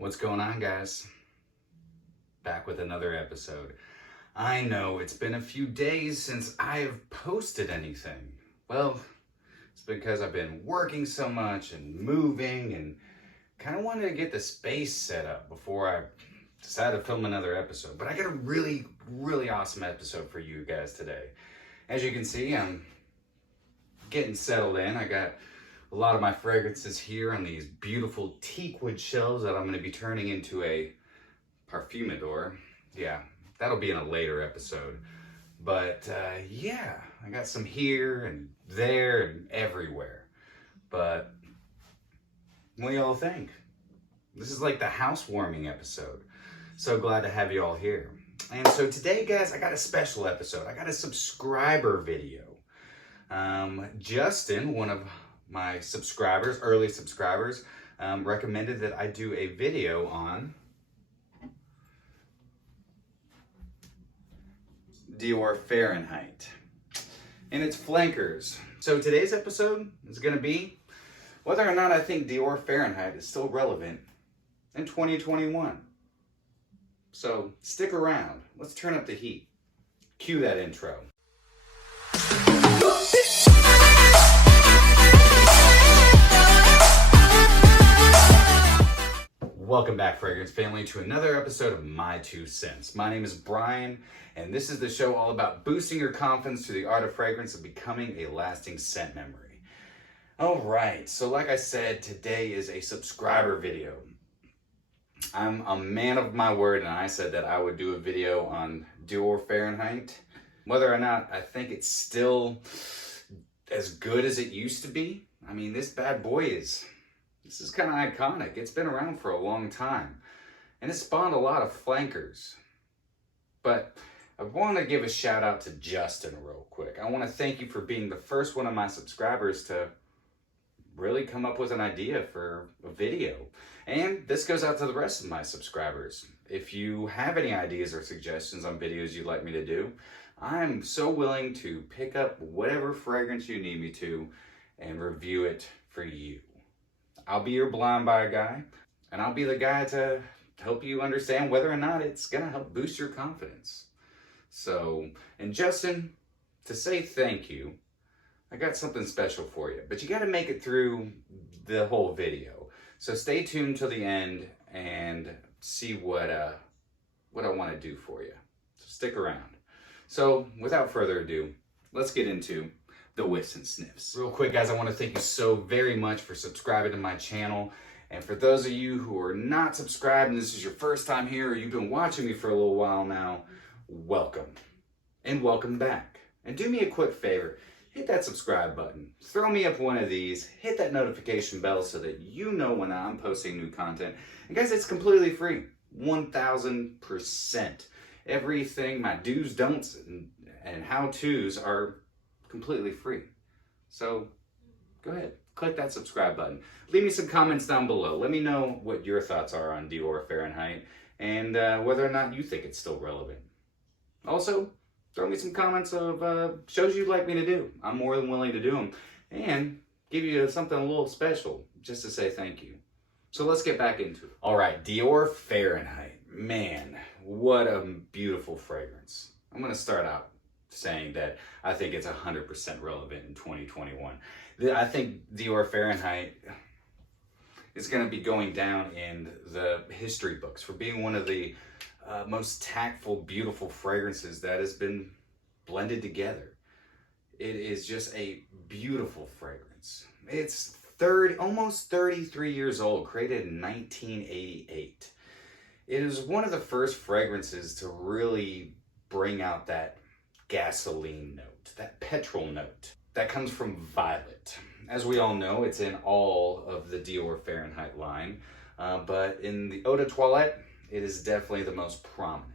What's going on, guys? Back with another episode. I know it's been a few days since I have posted anything. Well, it's because I've been working so much and moving and kind of wanted to get the space set up before I decided to film another episode. But I got a really awesome episode for you guys today. As you can see, I'm getting settled in. I got a lot of my fragrances here on these beautiful teak wood shelves that I'm going to be turning into a parfumidor. Yeah, that'll be in a later episode. But yeah, I got some here and there and everywhere. But what do y'all think? This is like the housewarming episode. So glad to have you all here. And so today, guys, I got a special episode. I got a subscriber video. Justin, one of my subscribers, early subscribers, recommended that I do a video on Dior Fahrenheit and its flankers. So today's episode is going to be whether or not I think Dior Fahrenheit is still relevant in 2021. So stick around. Let's turn up the heat. Cue that intro. Welcome back, Fragrance Family, to another episode of My Two Cents. My name is Brian, and this is the show all about boosting your confidence through the art of fragrance and becoming a lasting scent memory. All right, so like I said, today is a subscriber video. I'm a man of my word, and I said that I would do a video on Dior Fahrenheit. Whether or not I think it's still as good as it used to be, I mean, this bad boy this is kind of iconic. It's been around for a long time, and it spawned a lot of flankers. But I want to give a shout out to Justin real quick. I want to thank you for being the first one of my subscribers to really come up with an idea for a video. And this goes out to the rest of my subscribers. If you have any ideas or suggestions on videos you'd like me to do, I'm so willing to pick up whatever fragrance you need me to and review it for you. I'll be your blind buy guy, and I'll be the guy to help you understand whether or not it's gonna help boost your confidence. So, and Justin, to say thank you, I got something special for you, but you gotta make it through the whole video. So stay tuned till the end and see what I wanna do for you. So stick around. So without further ado, let's get into the whiffs and sniffs. Real quick, guys, I want to thank you so very much for subscribing to my channel. And for those of you who are not subscribed and this is your first time here or you've been watching me for a little while now, welcome. And welcome back. And do me a quick favor, hit that subscribe button. Throw me up one of these, hit that notification bell so that you know when I'm posting new content. And guys, it's completely free, 1000%. Everything, my do's, don'ts, and how-tos are completely free. So go ahead, click that subscribe button. Leave me some comments down below. Let me know what your thoughts are on Dior Fahrenheit and whether or not you think it's still relevant. Also, throw me some comments of shows you'd like me to do. I'm more than willing to do them and give you something a little special just to say thank you. So let's get back into it. All right, Dior Fahrenheit. Man, what a beautiful fragrance. I'm going to start out saying that I think it's 100% relevant in 2021. I think Dior Fahrenheit is going to be going down in the history books for being one of the most tactful, beautiful fragrances that has been blended together. It is just a beautiful fragrance. It's almost 33 years old, created in 1988. It is one of the first fragrances to really bring out that gasoline note, that petrol note that comes from violet. As we all know, it's in all of the Dior Fahrenheit line, but in the eau de toilette, it is definitely the most prominent.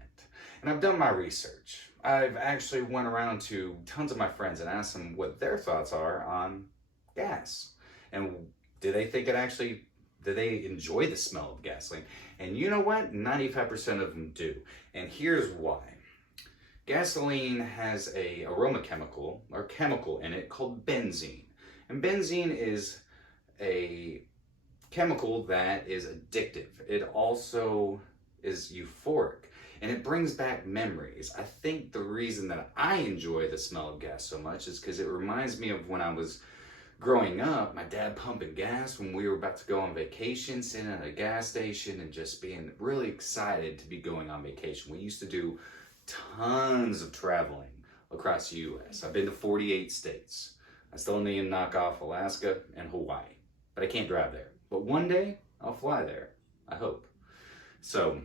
And I've done my research. I've actually went around to tons of my friends and asked them what their thoughts are on gas. And do they enjoy the smell of gasoline? And you know what? 95% of them do. And here's why. Gasoline has a aroma chemical in it called benzene. And benzene is a chemical that is addictive. It also is euphoric, and it brings back memories. I think the reason that I enjoy the smell of gas so much is because it reminds me of when I was growing up, my dad pumping gas when we were about to go on vacation, sitting at a gas station and just being really excited to be going on vacation. We used to do tons of traveling across the US. I've been to 48 states. I still need to knock off Alaska and Hawaii, but I can't drive there. But one day I'll fly there, I hope. So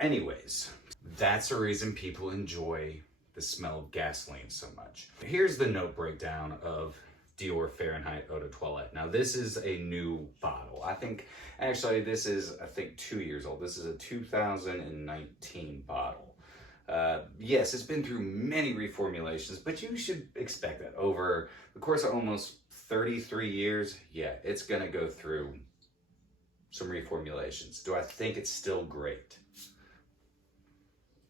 anyways, that's the reason people enjoy the smell of gasoline so much. Here's the note breakdown of Dior Fahrenheit Eau de Toilette. Now this is a new bottle. I think 2 years old. This is a 2019 bottle. Yes, it's been through many reformulations, but you should expect that over the course of almost 33 years, yeah, it's gonna go through some reformulations. Do I think it's still great?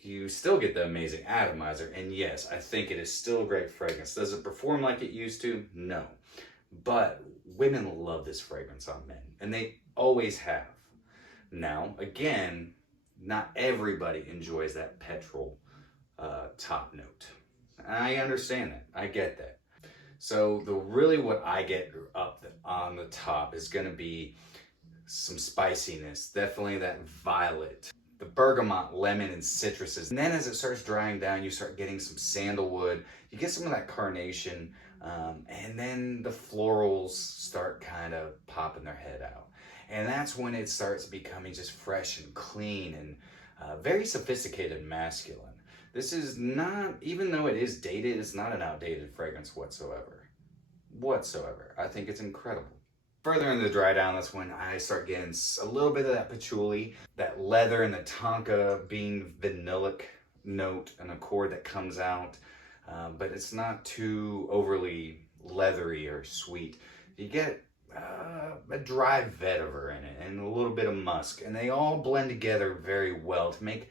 You still get the amazing atomizer, and yes, I think it is still a great fragrance. Does it perform like it used to? No. But women love this fragrance on men, and they always have. Now, again, not everybody enjoys that petrol top note. I understand that. I get that. So what I get up on the top is going to be some spiciness, definitely that violet, the bergamot, lemon, and citruses. And then as it starts drying down, you start getting some sandalwood, you get some of that carnation, and then the florals start kind of popping their head out. And that's when it starts becoming just fresh and clean and very sophisticated and masculine. This is not, even though it is dated, it's not an outdated fragrance whatsoever. I think it's incredible. Further in the dry down, that's when I start getting a little bit of that patchouli, that leather and the tonka bean vanillic note, and accord that comes out, but it's not too overly leathery or sweet. You get a dry vetiver in it and a little bit of musk, and they all blend together very well to make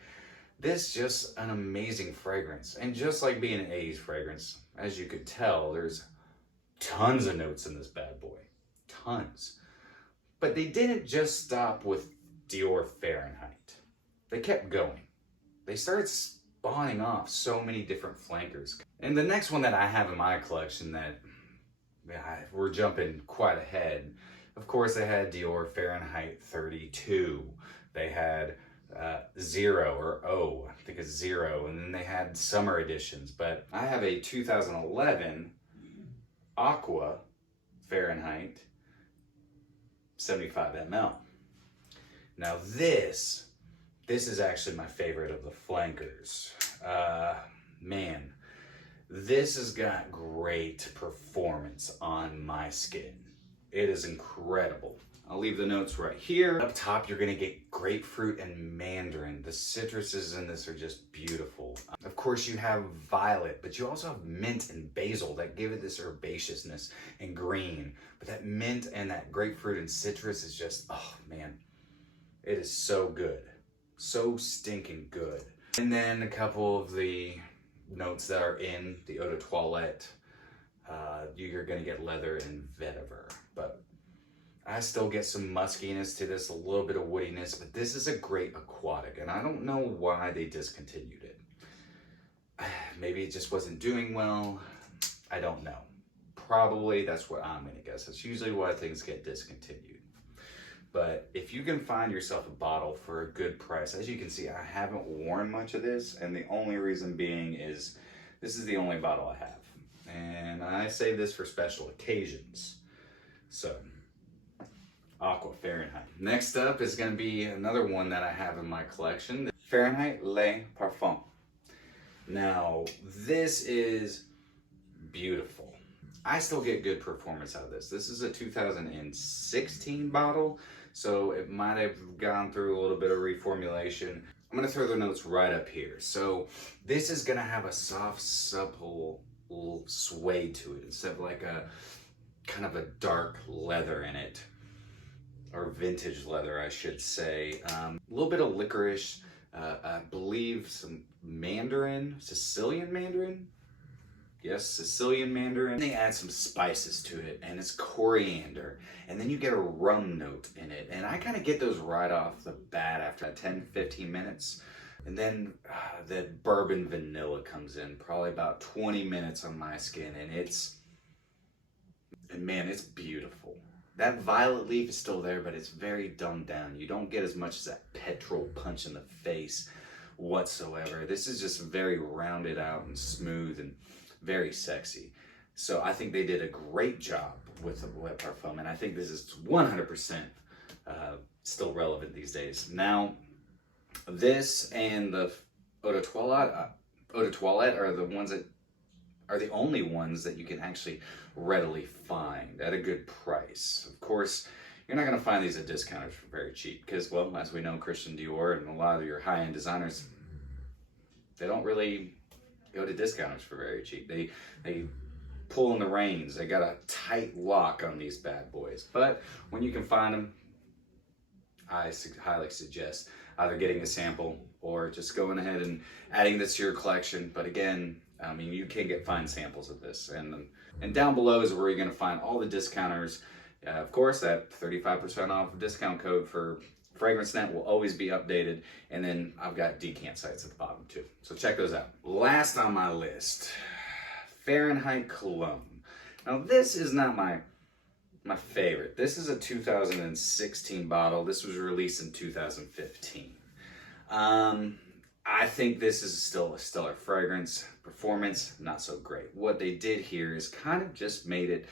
this just an amazing fragrance. And just like being an 80s fragrance, as you could tell, there's tons of notes in this bad boy. Tons. But they didn't just stop with Dior Fahrenheit. They kept going. They started spawning off so many different flankers. And the next one that I have in my collection that we're jumping quite ahead. Of course, they had Dior Fahrenheit 32. They had Zero, or O, I think it's Zero, and then they had summer editions. But I have a 2011 Aqua Fahrenheit 75 ml. Now this is actually my favorite of the flankers. Man, this has got great performance on my skin. It is incredible. I'll leave the notes right here. Up top, you're gonna get grapefruit and mandarin. The citruses in this are just beautiful. Of course, you have violet, but you also have mint and basil that give it this herbaceousness and green. But that mint and that grapefruit and citrus is just, oh man, it is so good. So stinking good. And then a couple of the notes that are in the Eau de Toilette. You're gonna get leather and vetiver, but I still get some muskiness to this, a little bit of woodiness, but this is a great aquatic, and I don't know why they discontinued it. Maybe it just wasn't doing well. I don't know. Probably that's what I'm gonna guess. That's usually why things get discontinued. But if you can find yourself a bottle for a good price, as you can see, I haven't worn much of this, and the only reason being is this is the only bottle I have. And I save this for special occasions. So, Aqua Fahrenheit. Next up is going to be another one that I have in my collection, Fahrenheit Le Parfum. Now, this is beautiful. I still get good performance out of this. This is a 2016 bottle, so it might have gone through a little bit of reformulation. I'm going to throw the notes right up here. So, this is going to have a soft, supple suede to it instead of like a kind of a dark leather in it, or vintage leather I should say. A little bit of licorice, I believe some mandarin, Sicilian mandarin. Yes, Sicilian mandarin. They add some spices to it, and it's coriander. And then you get a rum note in it. And I kind of get those right off the bat after 10-15 minutes. And then the bourbon vanilla comes in, probably about 20 minutes on my skin. And man, it's beautiful. That violet leaf is still there, but it's very dumbed down. You don't get as much as that petrol punch in the face whatsoever. This is just very rounded out and smooth and very sexy. So I think they did a great job with the Parfum, and I think this is 100% still relevant these days. Now, this and the Eau de Toilette are the ones that are the only ones that you can actually readily find at a good price. Of course, you're not going to find these at discounters for very cheap because, well, as we know, Christian Dior and a lot of your high-end designers, they don't really go to discounters for very cheap. They pull in the reins. They got a tight lock on these bad boys. But when you can find them, I highly suggest either getting a sample or just going ahead and adding this to your collection. But again, I mean, you can find samples of this. And down below is where you're going to find all the discounters. Of course, that 35% off discount code for FragranceNet will always be updated. And then I've got decant sites at the bottom too. So check those out. Last on my list, Fahrenheit Cologne. Now this is not my favorite. This is a 2016 bottle. This was released in 2015. I think this is still a stellar fragrance. Performance, not so great. What they did here is kind of just made it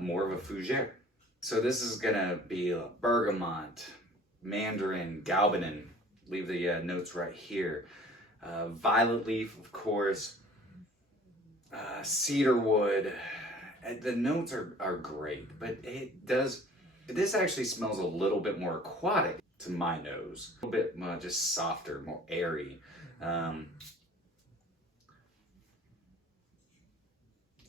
more of a fougere. So this is gonna be a bergamot, mandarin, galbanin. Leave the notes right here. Violet leaf, of course. Cedar wood. The notes are great, but this actually smells a little bit more aquatic to my nose. A little bit just softer, more airy.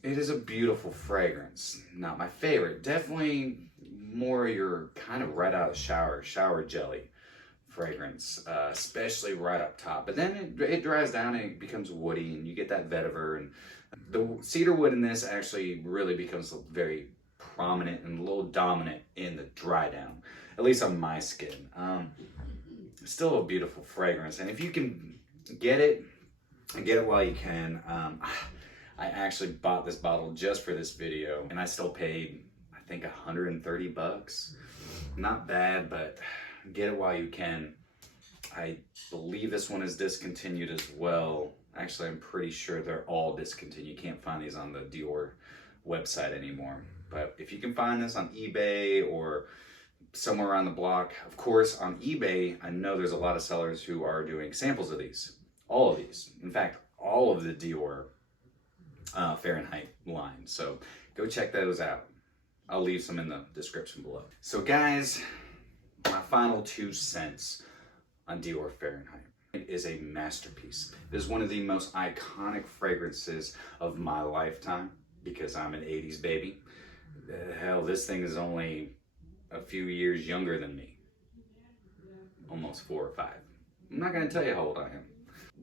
It is a beautiful fragrance. Not my favorite. Definitely more your kind of right out of the shower jelly fragrance, especially right up top. But then it dries down and it becomes woody and you get that vetiver. And the cedar wood in this actually really becomes very prominent and a little dominant in the dry down, at least on my skin. Still a beautiful fragrance. And if you can get it, and get it while you can. I actually bought this bottle just for this video and I still paid, I think, 130 bucks. Not bad, but get it while you can. I believe this one is discontinued as well. Actually, I'm pretty sure they're all discontinued. You can't find these on the Dior website anymore. But if you can find this on eBay or somewhere around the block, of course, on eBay, I know there's a lot of sellers who are doing samples of these. All of these. In fact, all of the Dior Fahrenheit line. So go check those out. I'll leave some in the description below. So guys, my final 2 cents on Dior Fahrenheit. It is a masterpiece. It is one of the most iconic fragrances of my lifetime because I'm an 80s baby. Hell, this thing is only a few years younger than me. Almost 4 or 5. I'm not gonna tell you how old I am.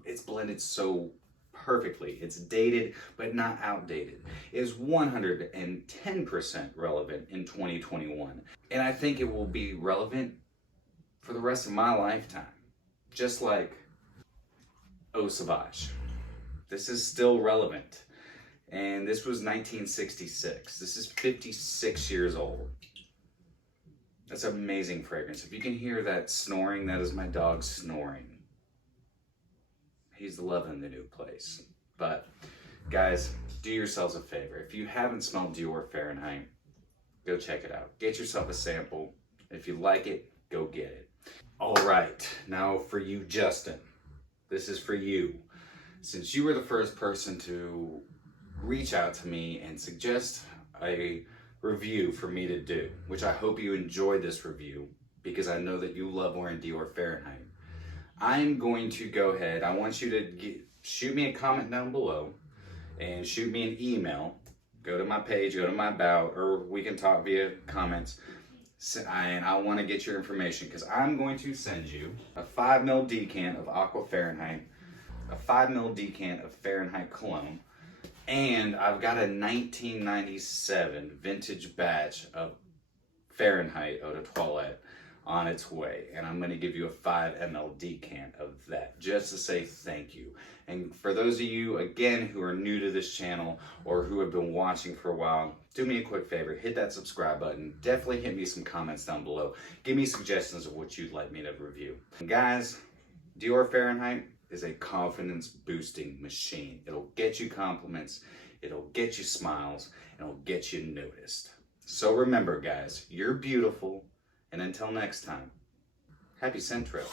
It's blended so perfectly. It's dated, but not outdated. It is 110% relevant in 2021. And I think it will be relevant for the rest of my lifetime. Just like Eau Sauvage. This is still relevant. And this was 1966. This is 56 years old. That's an amazing fragrance. If you can hear that snoring, that is my dog snoring. He's loving the new place. But guys, do yourselves a favor. If you haven't smelled Dior Fahrenheit, go check it out. Get yourself a sample. If you like it, go get it. All right, now for you, Justin. This is for you. Since you were the first person to reach out to me and suggest a review for me to do, which I hope you enjoyed this review because I know that you love wearing Dior Fahrenheit. I'm going to go ahead. I want you to shoot me a comment down below and shoot me an email. Go to my page, go to my about, or we can talk via comments. And I want to get your information because I'm going to send you a 5 ml decant of Aqua Fahrenheit, a 5 ml decant of Fahrenheit Cologne, And I've got a 1997 vintage batch of Fahrenheit Eau de Toilette on its way, and I'm going to give you a 5 ml decant of that just to say thank you. And for those of you again who are new to this channel or who have been watching for a while, do me a quick favor, hit that subscribe button. Definitely hit me some comments down below. Give me suggestions of what you'd like me to review. And guys, Dior Fahrenheit is a confidence boosting machine. It'll get you compliments, it'll get you smiles, and it'll get you noticed. So remember guys, you're beautiful. And until next time, happy scent trip.